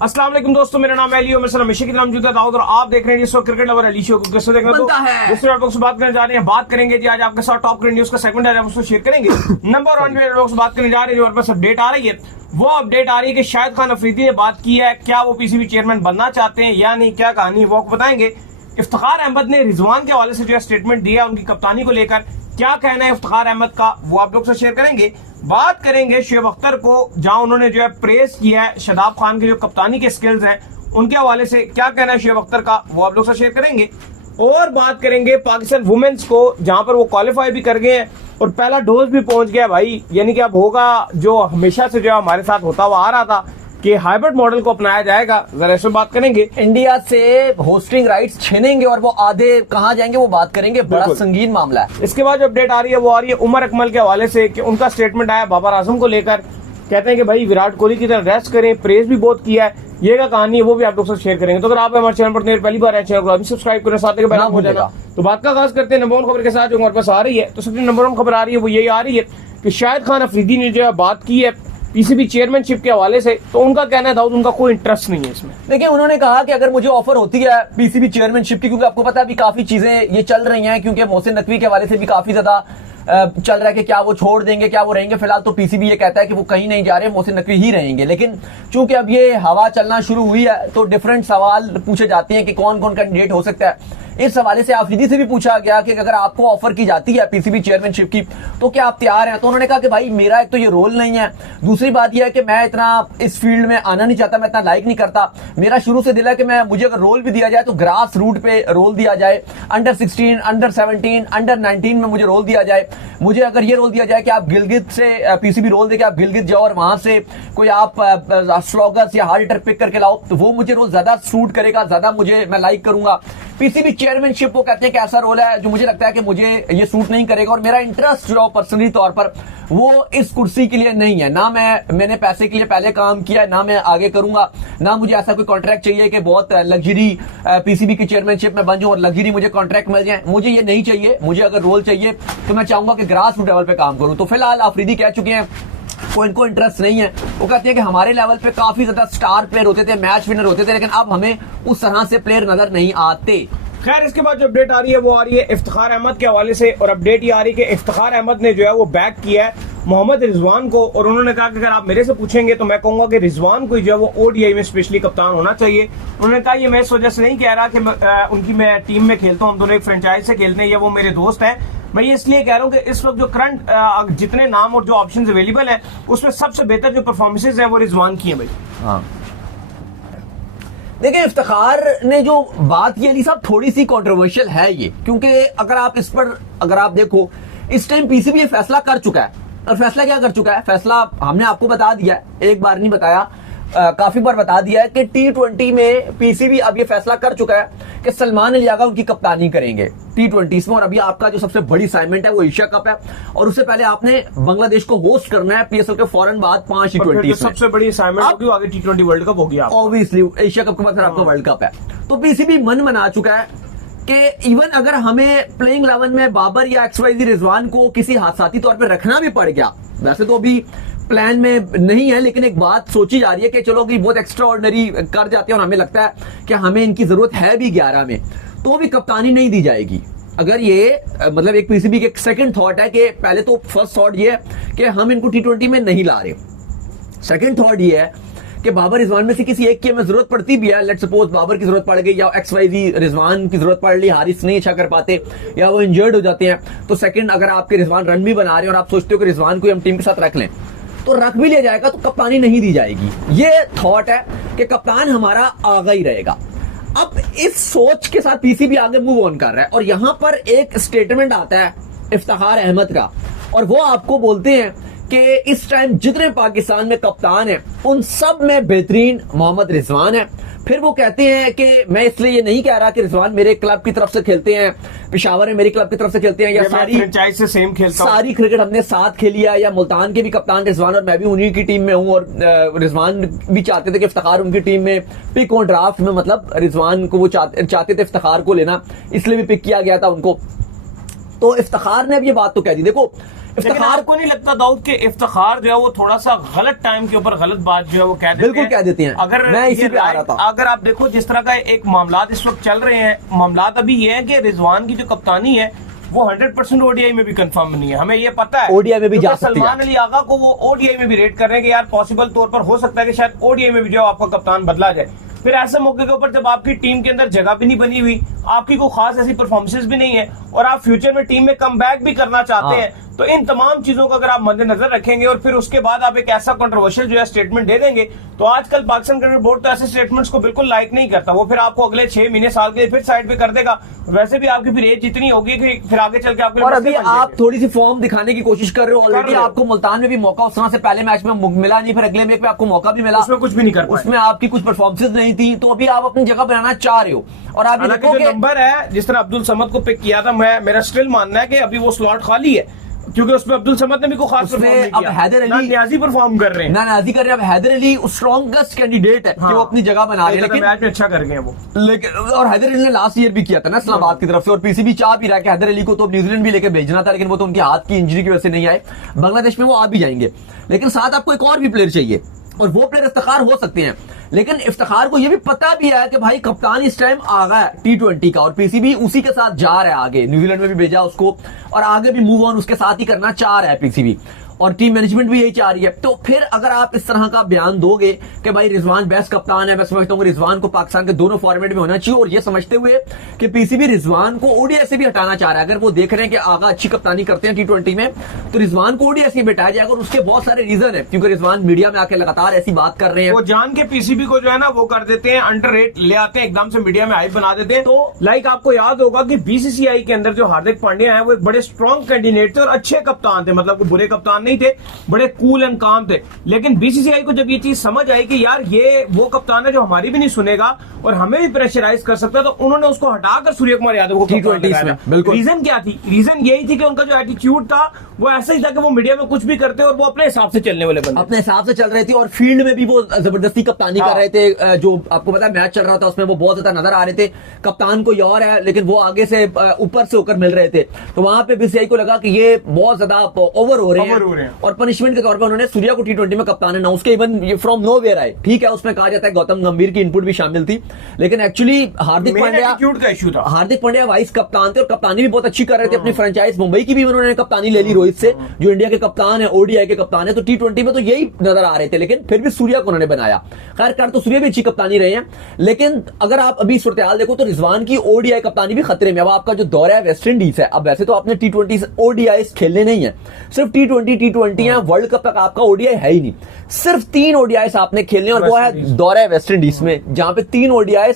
अस्सलाम वालेकुम दोस्तों, मेरा नाम है अली और मेरा हमेशा की नाम जुदा दाऊद और आप देख रहे हैं जिस क्रिकेट लवर अली शो को कैसे देखना तो दूसरे लोगों से बात करने जा रहे हैं। बात करेंगे जी आज आपके साथ टॉप क्रिकेट न्यूज का सेगमेंट है, उसको शेयर करेंगे। नंबर 1 पे लोगों से बात करने जा रहे हैं, हमारे पास अपडेट आ रही है। वो अपडेट आ रही है कि शाहिद खान अफरीदी ने बात की है, क्या वो पीसीबी चेयरमैन बनना चाहते हैं या नहीं, क्या कहानी वो आपको बताएंगे। इफ्तिखार अहमद ने रिजवान के हवाले से जो है स्टेटमेंट दिया उनकी कप्तानी को लेकर, क्या कहना है इफ्तिखार अहमद का वो आप लोग से शेयर करेंगे। बात करेंगे शुएब अख्तर को, जहां उन्होंने जो है प्रेस किया है शादाब खान के जो कप्तानी के स्किल्स हैं उनके हवाले से, क्या कहना है शुएब अख्तर का वो आप लोग से शेयर करेंगे। और बात करेंगे पाकिस्तान वुमेन्स को, जहां पर वो क्वालिफाई भी कर गए हैं और पहला डोज भी पहुंच गया भाई, यानी कि अब होगा जो हमेशा से जो हमारे साथ होता हुआ आ रहा था कि हाइब्रिड मॉडल को अपनाया जाएगा। जरा इस पर बात करेंगे। इंडिया से होस्टिंग राइट्स छीनेंगे और वो आधे कहां जाएंगे वो बात करेंगे, बड़ा संगीन मामला है। इसके बाद जो अपडेट आ रही है वो आ रही है उमर अकमल के हवाले से कि उनका स्टेटमेंट आया बाबर आजम को लेकर। कहते हैं कि भाई विराट कोहली की तरह रेस्ट करें, प्रेज भी बहुत किया है, ये का कहानी है वो भी आप लोग से शेयर करेंगे। तो अगर आप हमारे चैनल पर पहली बार है, चैनल को अभी सब्सक्राइब करें, साथ में बेल आइकन हो जाएगा। तो बात का आगाज करते हैं नंबर 1 खबर के साथ जो हमारे पास आ रही है। तो सबसे नंबर 1 खबर आ रही है वो यही आ रही है कि शाहिद खान अफरीदी ने जो है बात की है पीसीबी चेयरमैनशिप के हवाले से। तो उनका कहना है दाऊद उनका कोई इंटरेस्ट नहीं है इसमें। देखिए उन्होंने कहा कि अगर मुझे ऑफर होती है पीसीबी चेयरमैनशिप की, क्योंकि आपको पता है अभी काफी चीजें ये चल रही हैं, क्योंकि मोहसिन नकवी के हवाले से भी काफी ज्यादा चल रहा है कि क्या वो छोड़ देंगे, क्या वो रहेंगे। फिलहाल तो पीसीबी ये कहता है कि वो कहीं नहीं जा रहे, मोहसिन नकवी ही रहेंगे। लेकिन चूंकि अब ये हवा चलना शुरू हुई है तो डिफरेंट सवाल पूछे जाते हैं कि कौन कौन कैंडिडेट हो सकता है। इस हवाले से अफरीदी से भी पूछा गया कि अगर आपको ऑफर की जाती है पीसीबी चेयरमैनशिप की तो क्या आप तैयार हैं। तो उन्होंने कहा कि भाई मेरा एक तो ये रोल नहीं है, दूसरी बात यह है कि मैं इतना इस फील्ड में आना नहीं चाहता, मैं इतना लाइक नहीं करता। मेरा शुरू से दिल है कि मुझे अगर रोल भी दिया जाए तो ग्रास रूट पे रोल दिया जाए, अंडर 16, अंडर 17, अंडर 19 में मुझे रोल दिया जाए। मुझे अगर ये रोल दिया जाए कि आप गिलगित से पीसीबी रोल देके आप गिलगित जाओ और वहां से कोई आप स्लॉगर्स या हार्ड हिटर पिक करके लाओ, तो वो मुझे रोल ज्यादा सूट करेगा, ज्यादा मैं लाइक करूंगा। पीसीबी चेयरमैनशिप वो कहते हैं कि ऐसा रोल है जो मुझे लगता है कि मुझे ये सूट नहीं करेगा और मेरा इंटरेस्ट जो पर्सनली तौर पर वो इस कुर्सी के लिए नहीं है। ना मैंने पैसे के लिए पहले काम किया, ना मैं आगे करूंगा, ना मुझे ऐसा कोई कॉन्ट्रैक्ट चाहिए कि बहुत लग्जरी पीसीबी की चेयरमैनशिप में बन जाऊं और लग्जरी मुझे कॉन्ट्रैक्ट मिल जाए। मुझे ये नहीं चाहिए। मुझे अगर रोल चाहिए तो मैं चाहूंगा कि ग्रास रूट लेवल पे काम करूं। तो फिलहाल अफरीदी कह चुके हैं कोई इनको इंटरेस्ट नहीं है। वो कहते हैं कि हमारे लेवल पे काफी ज्यादा स्टार प्लेयर होते थे, मैच विनर होते थे, लेकिन अब हमें उस तरह से प्लेयर नजर नहीं आते। खैर इसके बाद जो अपडेट आ रही है वो आ रही है इफ्तिखार अहमद के हवाले से, और अपडेट ये आ रही है कि इफ्तिखार अहमद ने जो है वो बैक किया है मोहम्मद रिजवान को, और उन्होंने कहा कि अगर आप मेरे से पूछेंगे तो मैं कहूंगा कि रिजवान को जो है वो ओडीआई में स्पेशली कप्तान होना चाहिए। उन्होंने कहा ये मैं इस वजह से नहीं कह रहा कि उनकी मैं टीम में खेलता हूँ, हम दोनों एक फ्रेंचाइज से खेलते हैं या वो मेरे दोस्त हैं। मैं ये इसलिए कह रहा हूँ कि इस वक्त जो करंट जितने नाम और जो ऑप्शन अवेलेबल है उसमें सबसे बेहतर जो परफॉर्मेंसेज है वो रिजवान की है भाई। हाँ देखिए इफ्तिखार ने जो बात की अली साहब थोड़ी सी कंट्रोवर्शियल है ये, क्योंकि अगर आप देखो इस टाइम पीसीबी ये फैसला कर चुका है। और फैसला क्या कर चुका है? फैसला हमने आपको बता दिया है, एक बार नहीं बताया, काफी बार बता दिया है कि T20 में पीसीबी अब ये फैसला कर चुका है कि सलमान अली आगा उनकी कप्तानी करेंगे T20 में। और अभी आपका जो सबसे बड़ी असाइनमेंट है वो एशिया कप है, और उससे पहले आपने बांग्लादेश को होस्ट करना है पीएसएल के फौरन बाद 5 T20। सबसे बड़ी असाइनमेंट होगी, आगे T20 वर्ल्ड कप हो गया ऑब्वियसली, एशिया कप के बाद फिर आपका वर्ल्ड कप है। तो पीसीबी मन बना चुका है कि इवन अगर हमें प्लेइंग 11 में बाबर या XYZ रिजवान को किसी हादसाती तौर पर रखना भी पड़ गया, वैसे तो अभी प्लान में नहीं है, लेकिन एक बात सोची जा रही है कि चलो कि बहुत एक्स्ट्रा ऑर्डिनरी कर जाते हैं और हमें लगता है कि हमें इनकी जरूरत है भी 11 में, तो भी कप्तानी नहीं दी जाएगी। अगर ये मतलब एक पीसीबी के सेकंड थॉट है कि पहले तो फर्स्ट थॉट ये है कि हम इनको T20 में नहीं ला रहे, सेकंड थॉट ये है कि बाबर रिजवान में से किसी एक की हमें जरूरत पड़ती भी है, लेट्स सपोज बाबर की जरूरत पड़ गई या XYZ रिजवान की जरूरत पड़ ली, हारिस नहीं अच्छा कर पाते या वो इंजर्ड हो जाते हैं, तो सेकंड अगर आपके रिजवान रन भी बना रहे हैं और आप सोचते हो कि रिजवान को हम टीम के साथ रख लें तो रख भी लिया जाएगा, तो कप्तानी नहीं दी जाएगी। ये थॉट है कि कप्तान हमारा आगा ही रहेगा। अब इस सोच के साथ पीसीबी आगे मूव ऑन कर रहा है, और यहां पर एक स्टेटमेंट आता है इफ्तिखार अहमद का, और वो आपको बोलते हैं कि इस टाइम जितने पाकिस्तान में कप्तान हैं उन सब में बेहतरीन मोहम्मद रिजवान है। फिर वो कहते हैं कि मैं इसलिए ये नहीं कह रहा कि रिजवान मेरे क्लब की तरफ से खेलते हैं, पेशावर में मेरी क्लब की तरफ से खेलते हैं, या सारी फ्रेंचाइज से सेम खेलता हूं, सारी क्रिकेट हमने साथ खेली है, या मुल्तान के भी कप्तान रिजवान और मैं भी उन्हीं की टीम में हूं, और रिजवान भी चाहते थे कि इफ्तिखार उनकी टीम में पिक हो ड्राफ्ट में, मतलब रिजवान को वो चाहते थे इफ्तिखार को लेना, इसलिए भी पिक किया गया था उनको। तो इफ्तिखार ने अब ये बात तो कह दी। देखो लेकिन आपको नहीं लगता दाऊद के इफ्तिखार जो है वो थोड़ा सा गलत टाइम के ऊपर गलत बात जो है वो कह देते हैं? बिल्कुल कह देते हैं। अगर मैं इसी पे आ रहा था। अगर आप देखो जिस तरह का एक मामलात इस वक्त चल रहे हैं, मामलात अभी ये है कि रिजवान की जो कप्तानी है वो 100% ओडीआई में भी कंफर्म नहीं है, हमें ये पता है। ओडीआई में भी जा सकती है। सलमान अली आगा को वो ओडीआई में भी रेट कर रहे हैं कि यार पॉसिबल तौर पर हो सकता है कि शायद ओडीआई में भी जो आपका कप्तान बदला जाए। फिर ऐसे मौके के ऊपर जब आपकी टीम के अंदर जगह भी नहीं बनी हुई, आपकी कोई खास ऐसी परफॉर्मेंसेस भी नहीं है और आप फ्यूचर में टीम में कम बैक भी करना चाहते हैं, तो इन तमाम चीजों को अगर आप मद्देनजर रखेंगे और फिर उसके बाद आप एक ऐसा कंट्रोवर्शियल जो है स्टेटमेंट दे देंगे, तो आजकल पाकिस्तान क्रिकेट बोर्ड तो ऐसे स्टेटमेंट्स को बिल्कुल लाइक नहीं करता। वो फिर आपको अगले 6 महीने साल के लिए फिर साइड पे कर देगा। वैसे भी आपकी फिर एज इतनी होगी कि फिर आगे चल के आपके और अभी आप थोड़ी सी फॉर्म दिखाने की कोशिश कर रहे हो। ऑलरेडी आपको मुल्तान में भी मौका उस तरह से पहले मैच में मिला नहीं, फिर अगले मैच में आपको मौका भी मिला, उसमें कुछ भी नहीं कर पाए, उसमें आपकी कुछ परफॉर्मेंसेस नहीं थी, तो अभी आप अपनी जगह बनाना चाह रहे हो। और आप जो नंबर है जिस तरह अब्दुल समद को पिक किया था, मेरा स्टिल मानना है कि अभी वो स्लॉट खाली है, क्योंकि उसमें अब्दुल समद ने भी कोई खास परफॉर्म नहीं किया। अब हैदर अली न्याजी परफॉर्म कर रहे हैं, न्याजी कर रहे हैं। अब हैदर अली स्ट्रॉन्गेस्ट कैंडिडेट है कि वो अपनी जगह बना रहे हैं, लेकिन मैच में अच्छा कर गए वो। लेकिन और हैदर अली ने लास्ट ईयर भी किया था ना इस्लामाबाद की तरफ से, और पीसीबी चाह भी रहा है कि हैदर अली को तो न्यूजीलैंड भी लेके भेजना था, लेकिन वो तो उनके हाथ की इंजरी की वजह से नहीं आए। बांग्लादेश में वो आ भी जाएंगे, लेकिन साथ आपको एक और भी प्लेयर चाहिए, और वो प्लेयर इफ्तिखार हो सकते हैं। लेकिन इफ्तिखार को ये भी पता भी है कि भाई कप्तान इस टाइम आ गया T20 का, और पीसीबी उसी के साथ जा रहा है आगे। न्यूजीलैंड में भी भेजा उसको, और आगे भी मूव ऑन उसके साथ ही करना चाह रहा है पीसीबी, और टीम मैनेजमेंट भी यही चाह रही है। तो फिर अगर आप इस तरह का बयान दोगे कि भाई रिजवान बेस्ट कप्तान है, मैं समझता हूँ रिजवान को पाकिस्तान के दोनों फॉर्मेट में होना चाहिए, और ये समझते हुए कि पीसीबी रिजवान को ओडीआई से भी हटाना चाह रहा है। अगर वो देख रहे हैं कि आगा अच्छी कप्तानी करते हैं T20 में, तो रिजवान को ओडीआई से हटाया जाएगा, और उसके बहुत सारे रीजन है, क्योंकि रिजवान मीडिया में आके लगातार ऐसी बात कर रहे हैं। वो जान के पीसीबी को जो है ना वो कर देते हैं, अंडररेट ले आते हैं, एकदम से मीडिया में हाइप बना देते हैं। तो लाइक आपको याद होगा कि बीसीसीआई के अंदर जो हार्दिक पांड्या है वो एक बड़े स्ट्रॉन्ग कैंडिडेट थे और अच्छे कप्तान थे, मतलब वो बुरे कप्तान नहीं थे, बड़े कूल एंड काम थे। लेकिन बीसीसीआई को जब ये चीज समझ आई कि यार ये वो कप्तान है जो हमारी भी नहीं सुनेगा और हमें भी प्रेशराइज कर सकता है, तो उन्होंने उसको हटाकर सूर्य कुमार यादव को T20 में। बिल्कुल। रीजन क्या थी? रीजन यही थी कि उनका जो एटीट्यूड था वो ऐसा ही था कि वो मीडिया में कुछ भी करते और वो अपने हिसाब से चलने वाले बंदे, अपने हिसाब से चल रहे थे, और फील्ड में भी वो जबरदस्ती कप्तानी कर रहे थे। जो आपको पता है मैच चल रहा था उसमें वो बहुत ज्यादा नजर आ रहे थे, कप्तान कोई और है लेकिन वो आगे से ऊपर से होकर मिल रहे थे, तो वहां पे बीसीसीआई को लगा कि ये बहुत ज्यादा ओवर हो रहे हैं, और पनिशमेंट के तौर पर उन्होंने सूर्या को T20 में कप्तान है ना, उसके इवन ये फ्रॉम नोवेयर आए। ठीक है, उसमें कहा जाता है गौतम गंभीर की इनपुट भी शामिल थी, लेकिन एक्चुअली हार्दिक पांड्या वाइस कप्तान थे और कप्तानी भी बहुत अच्छी कर रहे थे अपनी फ्रेंचाइज मुंबई की भी उन्होंने कप्तानी ले ली रोहित से, जो इंडिया के कप्तान है, ओडीआई के कप्तान है। तो T20 में तो यही नजर आ रहे थे, लेकिन फिर भी सूर्या को उन्होंने बनाया। खैर कर तो सूर्या भी अच्छी कप्तानी रहे हैं, लेकिन अगर आप अभी सूरत-ए-हाल देखो तो रिजवान की ओडीआई कप्तानी भी खतरे में। अब आपका जो दौरा है वेस्ट इंडीज है, अब वैसे तो आपने T20 ओडीआई खेलने नहीं है, सिर्फ T20 है, वर्ल्ड कप तक आपका ओडीआई है ही नहीं, सिर्फ 3 ओडीआई आपने खेलने, और वो है दौरा वेस्ट इंडीज में, जहां पे 3 ओडीआई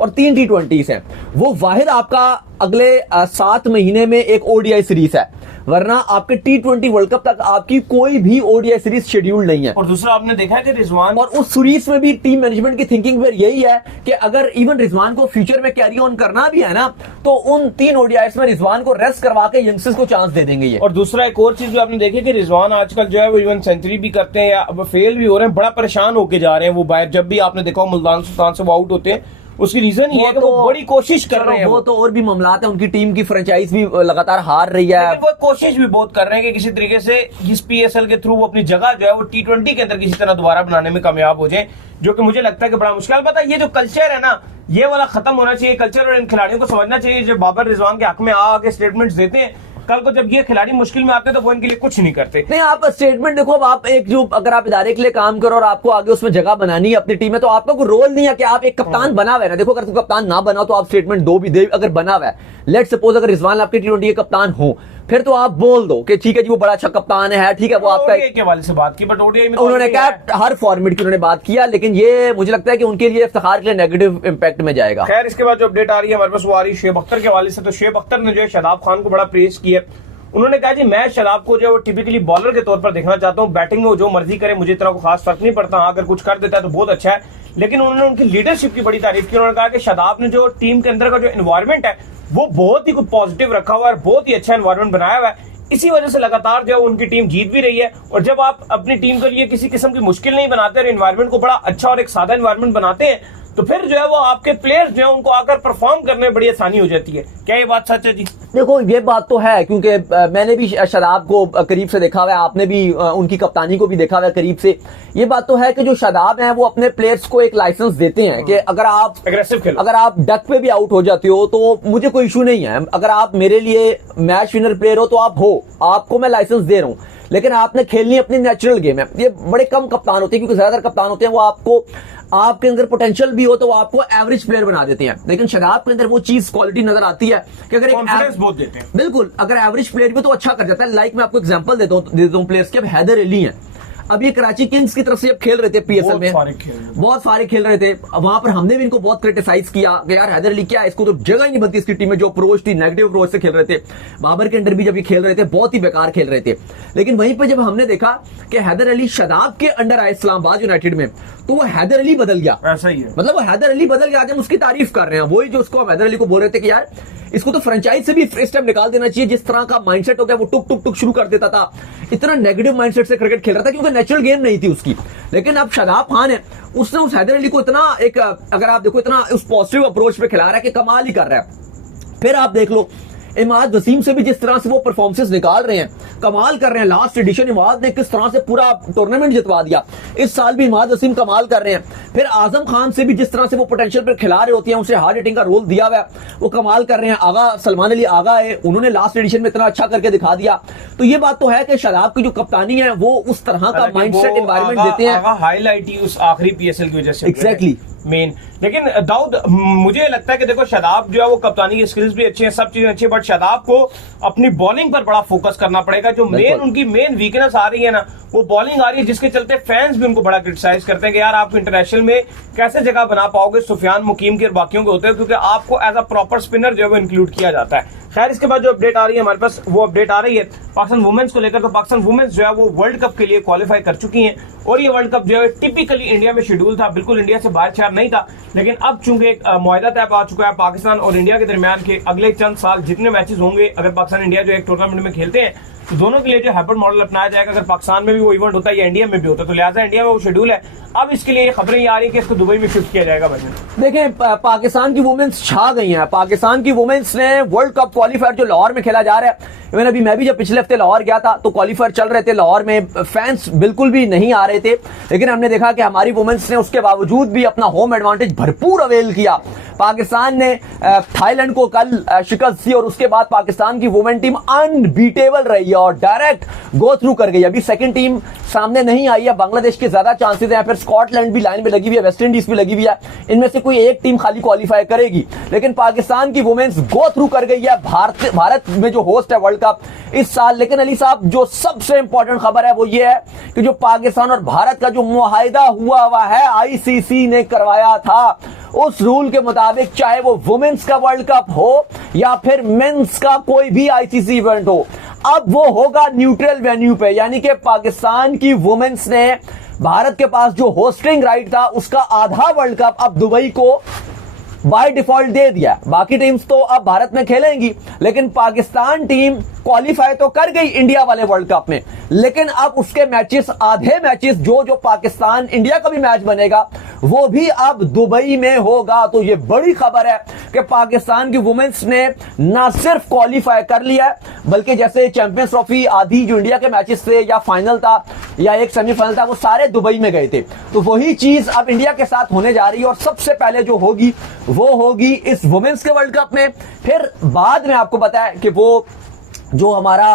और 3 T20 हैं। वो वाहिद आपका अगले 7 महीने में एक ओडीआई सीरीज है, वरना आपके T20 वर्ल्ड कप तक आपकी कोई भी ओडीआई सीरीज शेड्यूल नहीं है। और दूसरा आपने देखा है कि रिजवान, और उस सीरीज में भी टीम मैनेजमेंट की थिंकिंग फिर यही है कि अगर इवन रिजवान को फ्यूचर में कैरी ऑन करना भी है ना, तो उन 3 ओडीआईस में रिजवान को रेस्ट करवा के यंगस्टर्स को चांस दे देंगे ये। और दूसरा एक और चीज भी आपने देखी कि रिजवान आजकल जो है वो इवन सेंचुरी भी करते हैं या अब फेल भी हो रहे हैं, बड़ा परेशान होके जा रहे हैं वो बाहर। जब भी आपने देखा मुल्तान सुल्तान से वो आउट होते हैं, उसकी रीजन ये है कि वो बड़ी कोशिश कर रहे हैं। वो तो और भी मामलात है, उनकी टीम की फ्रेंचाइज भी लगातार हार रही है, वो कोशिश भी बहुत कर रहे हैं कि किसी तरीके से इस पीएसएल के थ्रू वो अपनी जगह जो है वो T20 के अंदर किसी तरह दोबारा बनाने में कामयाब हो जाए, जो कि मुझे लगता है कि बड़ा मुश्किल। पता है ये जो कल्चर है ना, ये वाला खत्म होना चाहिए कल्चर, और इन खिलाड़ियों को समझना चाहिए जो बाबर रिजवान के हक में आके स्टेटमेंट्स देते हैं, कल को जब ये खिलाड़ी मुश्किल में आते हैं तो वो इनके लिए कुछ नहीं करते। नहीं, आप स्टेटमेंट देखो, अब आप एक जो अगर आप इदारे के लिए काम करो और आपको आगे उसमें जगह बनानी है अपनी टीम में, तो आपका कोई रोल नहीं है कि आप एक कप्तान बना हुआ है ना। देखो अगर कप्तान ना बनाओ तो आप स्टेटमेंट दो भी दे, अगर बना हुआ है, लेट सपोज अगर रिजवान आपके T20 के कप्तान हो, फिर तो आप बोल दो कि ठीक है जी वो बड़ा अच्छा कप्तान है, ठीक है वो आपका के हवाले से बात की, बट ओडीआई में उन्होंने कहा हर फॉर्मेट की उन्होंने बात किया, लेकिन ये मुझे लगता है कि उनके लिए इफ्तिखार के लिए नेगेटिव इंपैक्ट में जाएगा। खैर इसके बाद जो अपडेट आ रही है हमारे पास वो आ रही है शुएब अख्तर के हवाले से। तो शुएब अख्तर ने जो है शादाब खान को बड़ा प्रेज किया। उन्होंने कहा जी मैं शादाब को जो है वो टिपिकली बॉलर के तौर पर देखना चाहता हूँ, बैटिंग में वो जो मर्जी करे मुझे इतना को खास फर्क नहीं पड़ता, अगर कुछ कर देता है तो बहुत अच्छा है। लेकिन उन्होंने उनकी लीडरशिप की बड़ी तारीफ की। उन्होंने कहा कि शादाब ने जो टीम के अंदर का जो एनवायरमेंट है वो बहुत ही कुछ पॉजिटिव रखा हुआ है, बहुत ही अच्छा एनवायरमेंट बनाया हुआ है, इसी वजह से लगातार जो है उनकी टीम जीत भी रही है। और जब आप अपनी टीम के लिए किसी किस्म की मुश्किल नहीं बनाते और एनवायरमेंट को बड़ा अच्छा और एक सादा एनवायरमेंट बनाते हैं, तो फिर जो है वो आपके प्लेयर्स जो है उनको आकर परफॉर्म करने में बड़ी आसानी हो जाती है। क्या ये बात सच है जी? देखो ये बात तो है, क्योंकि मैंने भी शादाब को करीब से देखा हुआ है, आपने भी उनकी कप्तानी को भी देखा हुआ है करीब से। ये बात तो है कि जो शादाब हैं वो अपने प्लेयर्स को एक लाइसेंस देते हैं कि अगर आप एग्रेसिव खेलो, अगर आप डक पे भी आउट हो जाते हो तो मुझे कोई इशू नहीं है, अगर आप मेरे लिए मैच विनर प्लेयर हो तो आप हो, आपको मैं लाइसेंस दे रहा हूं, लेकिन आपने खेलनी अपनी नेचुरल गेम है। ये बड़े कम कप्तान होते हैं, क्योंकि ज्यादातर कप्तान होते हैं वो आपको, आपके अंदर पोटेंशियल भी हो तो वो आपको एवरेज प्लेयर बना देते हैं, लेकिन शादाब के अंदर वो चीज क्वालिटी नजर आती है कि अगर कॉन्फिडेंस बहुत देते हैं। बिल्कुल, अगर एवरेज प्लेयर भी तो अच्छा कर जाता है। लाइक मैं आपको एग्जांपल देता हूं प्लेयर्स के। अब हैदर अली हैं, अब ये कराची किंग्स की तरफ से अब खेल रहे थे पीएसएल में, बहुत सारे खेल रहे थे, वहां पर हमने भी इनको बहुत क्रिटिसाइज किया कि यार हैदर अली क्या है, इसको तो जगह ही नहीं बनती इसकी टीम में। जो अप्रोच थी नेगेटिव अप्रोच से खेल रहे थे, बाबर के अंडर भी जब ये खेल रहे थे बहुत ही बेकार खेल रहे थे। लेकिन वहीं पर जब हमने देखा कि हैदर अली शादाब के अंडर आए इस्लामाबाद यूनाइटेड में, तो वो हैदर अली बदल गया। ऐसा ही है, मतलब वो हैदर अली बदल गया। आज हम उसकी तारीफ कर रहे हैं, वही जो उसको हैदर अली को बोल रहे थे कि यार इसको तो फ्रेंचाइज से भी इस टाइम निकाल देना चाहिए। जिस तरह का माइंडसेट हो गया, वो टुक टुक टुक शुरू कर देता था, इतना नेगेटिव माइंडसेट से क्रिकेट खेल रहा था क्योंकि नेचुरल गेम नहीं थी उसकी। लेकिन अब शादाब खान है, उसने उस हैदर अली को इतना एक, अगर आप देखो, इतना उस पॉजिटिव अप्रोच पे खिला रहा है कि कमाल ही कर रहा है। फिर आप देख लो इमाद वसीम से भी जिस तरह से वो परफॉर्मेंसेस निकाल रहे हैं, कमाल कर रहे हैं। लास्ट एडिशन इमाद ने किस तरह से पूरा टूर्नामेंट जितवा दिया, इस साल भी इमाद वसीम कमाल कर रहे हैं। फिर आजम खान से भी जिस तरह से वो पोटेंशियल पर खिला रहे होते हैं, उसे हार्ड हिटिंग का रोल दिया हुआ है, वो कमाल कर रहे हैं। आगा सलमान अली आगा है, उन्होंने लास्ट एडिशन में इतना अच्छा करके दिखा दिया। तो ये बात तो है कि शादाब की जो कप्तानी है वो उस तरह का माइंडसेट एनवायरनमेंट देते हैं। हाईलाइट ही उस आखिरी पीएसएल की वजह से एग्जैक्टली मेन। लेकिन दाऊद, मुझे लगता है कि देखो शादाब जो है वो कप्तानी की स्किल्स भी अच्छी हैं, सब चीजें अच्छी है, बट शादाब को अपनी बॉलिंग पर बड़ा फोकस करना पड़ेगा। जो मेन उनकी मेन वीकनेस आ रही है ना, वो बॉलिंग आ रही है, जिसके चलते फैंस भी उनको बड़ा क्रिटिसाइज करते हैं कि यार आप इंटरनेशनल में कैसे जगह बना पाओगे सुफियान मुकीम के और बाकियों के होते हैं, क्योंकि आपको एज अ प्रॉपर स्पिनर जो है वो इंक्लूड किया जाता है। खैर, इसके बाद जो अपडेट आ रही है हमारे पास, वो अपडेट आ रही है पाकिस्तान वुमेन्स को लेकर। तो पाकिस्तान वुमेन्स जो है वो वर्ल्ड कप के लिए क्वालिफाई कर चुकी हैं, और ये वर्ल्ड कप जो है टिपिकली इंडिया में शेड्यूल था, बिल्कुल इंडिया से बाहर चार नहीं था। लेकिन अब चूंकि एक मुआहदा तय आ चुका है पाकिस्तान और इंडिया के दरमियान के अगले चंद साल जितने मैचेस होंगे, अगर पाकिस्तान इंडिया जो एक टूर्नामेंट में खेलते हैं, तो दोनों के लिए जो हाइब्रिड मॉडल अपनाया जाएगा। अगर पाकिस्तान में भी वो इवेंट होता है या इंडिया में भी होता है, तो लिहाजा इंडिया में वो शेड्यूल है। अब इसके लिए खबरें ये आ रही है कि इसको दुबई में शिफ्ट किया जाएगा। देखें, पाकिस्तान की वुमेन्स छा गई हैं। पाकिस्तान की वुमेन्स ने वर्ल्ड कप क्वालिफायर जो लाहौर में खेला जा रहा है, मैं भी जब पिछले हफ्ते लाहौर गया था तो क्वालिफायर चल रहे थे लाहौर में, फैंस बिल्कुल भी नहीं आ रहे थे, लेकिन हमने देखा कि हमारी वुमेन्स ने उसके बावजूद भी अपना होम एडवांटेज भरपूर अवेल किया। पाकिस्तान ने थाईलैंड को कल शिकस्त दी और उसके बाद पाकिस्तान की वुमेन टीम अनबीटेबल रही है और डायरेक्ट गो थ्रू कर गई। अभी सेकंड टीम सामने नहीं आई है, बांग्लादेश के ज्यादा चांसेस हैं, फिर स्कॉटलैंड भी लाइन में लगी हुई है, वेस्ट इंडीज भी लगी हुई है, इनमें से कोई एक टीम खाली क्वालिफाई करेगी। लेकिन पाकिस्तान की वुमेन्स गो थ्रू कर गई है भारत में जो होस्ट है वर्ल्ड कप इस साल। लेकिन अली साहब, जो सबसे इंपॉर्टेंट खबर है वो ये है कि जो पाकिस्तान और भारत का जो मुआहिदा हुआ है, आईसीसी ने करवाया था, उस रूल के मुताबिक चाहे वो वुमेन्स का वर्ल्ड कप हो या फिर मेंस का कोई भी आईसीसी इवेंट हो, अब वो होगा न्यूट्रल वेन्यू पे। यानी कि पाकिस्तान की वुमेन्स ने भारत के पास जो होस्टिंग राइट था उसका आधा वर्ल्ड कप अब दुबई को बाय डिफॉल्ट दे दिया। बाकी टीम्स तो अब भारत में खेलेंगी, लेकिन पाकिस्तान टीम क्वालिफाई तो कर गई इंडिया वाले वर्ल्ड कप में, लेकिन अब उसके मैचेस, आधे मैचेस जो पाकिस्तान इंडिया का भी मैच बनेगा वो भी अब दुबई में होगा। तो ये बड़ी खबर है कि पाकिस्तान की वुमेन्स ने ना सिर्फ क्वालिफाई कर लिया है, बल्कि जैसे चैंपियंस ट्रॉफी आधी जो इंडिया के मैचेस थे या फाइनल था या एक सेमीफाइनल था, वो सारे दुबई में गए थे। तो वही चीज अब इंडिया के साथ होने जा रही है और सबसे पहले जो होगी वो होगी इस वुमेन्स के वर्ल्ड कप में। फिर बाद में आपको पता है कि वो जो हमारा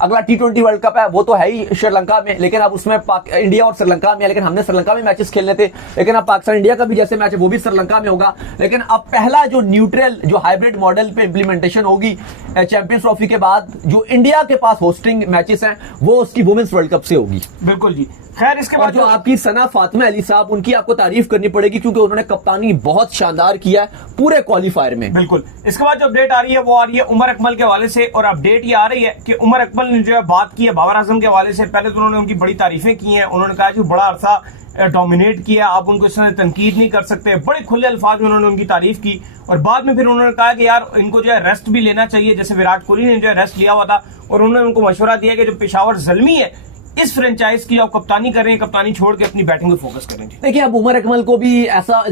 अगला T20 वर्ल्ड कप है वो तो है ही श्रीलंका में, लेकिन अब उसमें इंडिया और श्रीलंका में, लेकिन हमने श्रीलंका में मैचेस खेलने थे, लेकिन अब पाकिस्तान इंडिया का भी जैसे मैच है वो भी श्रीलंका में होगा। लेकिन अब पहला जो न्यूट्रल, जो हाइब्रिड मॉडल पे इंप्लीमेंटेशन होगी चैंपियंस ट्रॉफी के बाद, जो इंडिया के पास होस्टिंग मैचेस हैं वो उसकी वुमेन्स वर्ल्ड कप से होगी। बिल्कुल जी। खैर, इसके बाद जो आपकी सना फातिमा अली साहब, उनकी आपको तारीफ करनी पड़ेगी क्योंकि उन्होंने कप्तानी बहुत शानदार किया है पूरे क्वालिफायर में। बिल्कुल। इसके बाद जो अपडेट आ रही है वो आ रही है उमर अकमल के हवाले से, और अपडेट ये आ रही है कि उमर अकमल ने जो है बात की है बाबर आजम के हवाले से। पहले तो उन्होंने उनकी बड़ी तारीफें की हैं, उन्होंने कहा कि बड़ा अरसा डोमिनेट किया, आप उनको इस तरह तनकीद नहीं कर सकते, बड़े खुले अल्फाज में उन्होंने उनकी तारीफ की। और बाद में फिर उन्होंने कहा कि यार इनको जो है रेस्ट भी लेना चाहिए, जैसे विराट कोहली ने जो है रेस्ट लिया हुआ था, और उन्होंने उनको मशवरा दिया कि जो पेशावर ज़ल्मी है इस फ्रेंचाइज की आप कप्तानी करें, कप्तानी छोड़ के अपनी बैटिंग पे फोकस करें? देखिए, अब उमर अकमल को भी ऐसा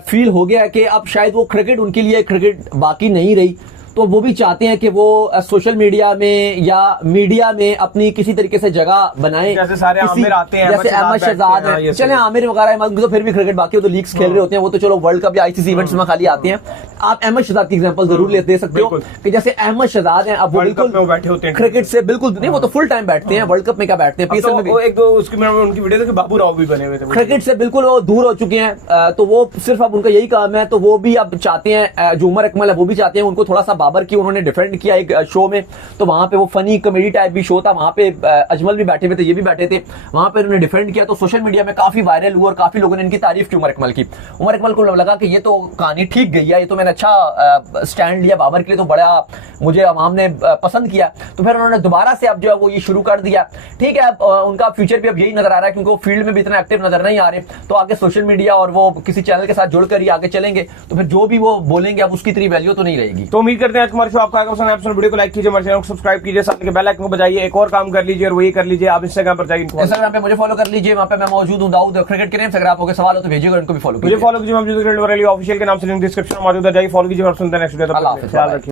फील हो गया है कि अब शायद वो क्रिकेट उनके लिए क्रिकेट बाकी नहीं रही, तो वो भी चाहते हैं कि वो सोशल मीडिया में या मीडिया में अपनी किसी तरीके से जगह बनाएं। जैसे सारे आमिर आते हैं, जैसे अहमद शहजाद है, चले आमिर वगैरह, तो फिर भी क्रिकेट बाकी हो तो लीग्स खेल रहे होते हैं, वो तो चलो वर्ल्ड कप या आईसीसी इवेंट्स में खाली आते हैं। आप अहमद शहजाद की एग्जांपल जरूर दे सकते हो कि जैसे अहमद शहजाद हैं, अब वो बिल्कुल बैठे होते हैं क्रिकेट से बिल्कुल नहीं, वो तो फुल टाइम बैठते हैं, वर्ल्ड कप में क्या बैठते हैं, पीएसएल में भी। एक दो उसकी उनकी वीडियो देखी, बाबू राव भी बने हुए थे, क्रिकेट से बिल्कुल वो दूर हो चुके हैं, तो वो सिर्फ अब उनका यही काम है। तो वो भी अब चाहते हैं, जो उमर अकमल है वो भी चाहते हैं, उनको थोड़ा सा बाबर की उन्होंने डिफेंड किया एक शो में, तो वहां पे वो फनी कॉमेडी टाइप भी शो था, वहां पे अजमल भी बैठे हुए थे, ये भी बैठे थे, वहां पे उन्होंने डिफेंड किया, तो सोशल मीडिया में काफी वायरल हुआ और काफी लोगों ने इनकी तारीफ की उमर अकमल की। उमर अकमल को लगा कि ये तो कहानी ठीक गई है, ये तो मैंने अच्छा स्टैंड लिया बाबर के लिए, तो बड़ा मुझे अवाम ने पसंद किया, तो फिर उन्होंने दोबारा से अब जो है वो ये शुरू कर दिया। ठीक है, उनका फ्यूचर भी अब यही नजर आ रहा है, क्योंकि वो फील्ड में भी इतना एक्टिव नजर नहीं आ रहे, तो आगे सोशल मीडिया और वो किसी चैनल के साथ जुड़कर ही आगे चलेंगे, तो फिर जो भी वो बोलेंगे अब उसकी इतनी वैल्यू तो नहीं रहेगी। तो उम्मीद करते हैं आज हमारे शो आपका पसंद है। वीडियो को लाइक कीजिए, हमारे चैनल को सब्सक्राइब कीजिए, साथ में बेल आइकन को बजाइए। एक और काम कर लीजिए और वही कर लीजिए, आप इंस्टाग्राम पर जाइए, इंस्टाग्राम पे मुझे फॉलो कर लीजिए, वहां पे मैं मौजूद हूं, दाऊद क्रिकेट के नेम से। अगर आपको सवाल हो तो भेजिएगा, उनको भी फॉलो कीजिए। मुझे फॉलो कीजिए, ऑफिशियल के नाम से लिंक डिस्क्रिप्शन में मौजूद है, जाइए फॉलो कीजिए और सुनते हैं नेक्स्ट वीडियो। अल्लाह हाफिज़।